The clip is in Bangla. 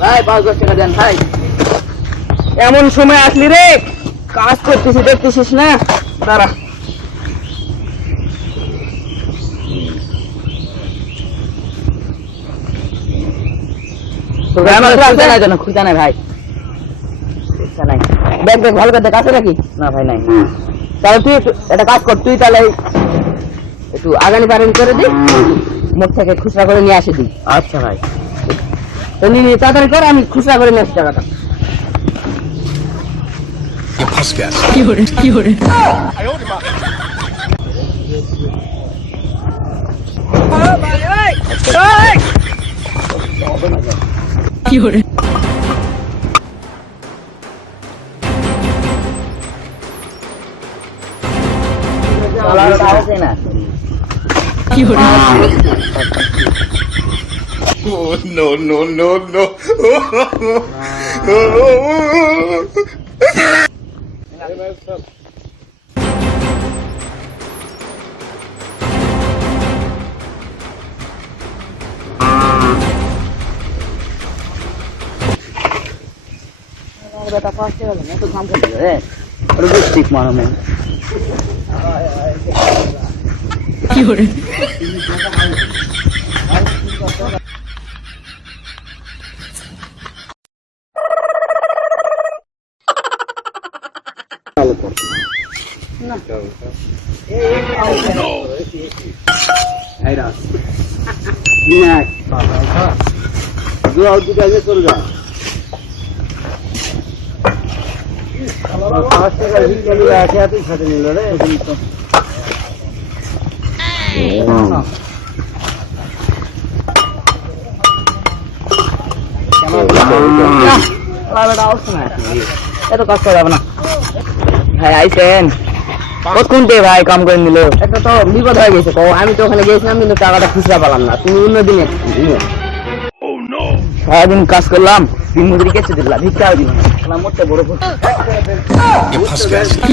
ভাই 5-10 টাকা দেন ভাই। এমন সময় আসলি রে, কাজ করতেছি দেখতেছিস না? দাঁড়া। খুঁজা নাই ভাই, নাই ব্যাগ ব্যাগ ভালো করে কাছে নাকি? না ভাই নাই। তাহলে তুই একটা কাজ কর, তুই তাহলে একটু আগানি পারেন করে দিই, মোট থেকে খুচরা করে নিয়ে আসে দিই। আচ্ছা ভাই, তো নিয়ে তাড়াতাড়ি কর, আমি খুচরা করে নিয়ে আসি টাকাটা। কি করে কি করে কি করে Oh, no, no, no, no. বেটা ফার্স্টে গেল না তো কাম করতে রে, আর ঠিক মানো মে কি করে এত কাজ করা যাবে না ভাই। আইসেন কোনটে ভাই কাম করে নিল, একটা তো বিপদ হয়ে গেছে। আমি তো ওখানে গিয়েছিলাম কিন্তু টাকাটা খুচরা পেলাম না। তুমি অন্য দিনে সারাদিন কাজ করলাম, 3 মজুরি কেচে দিলাম, ভিক্ষাও দিলাম, মরতে বড়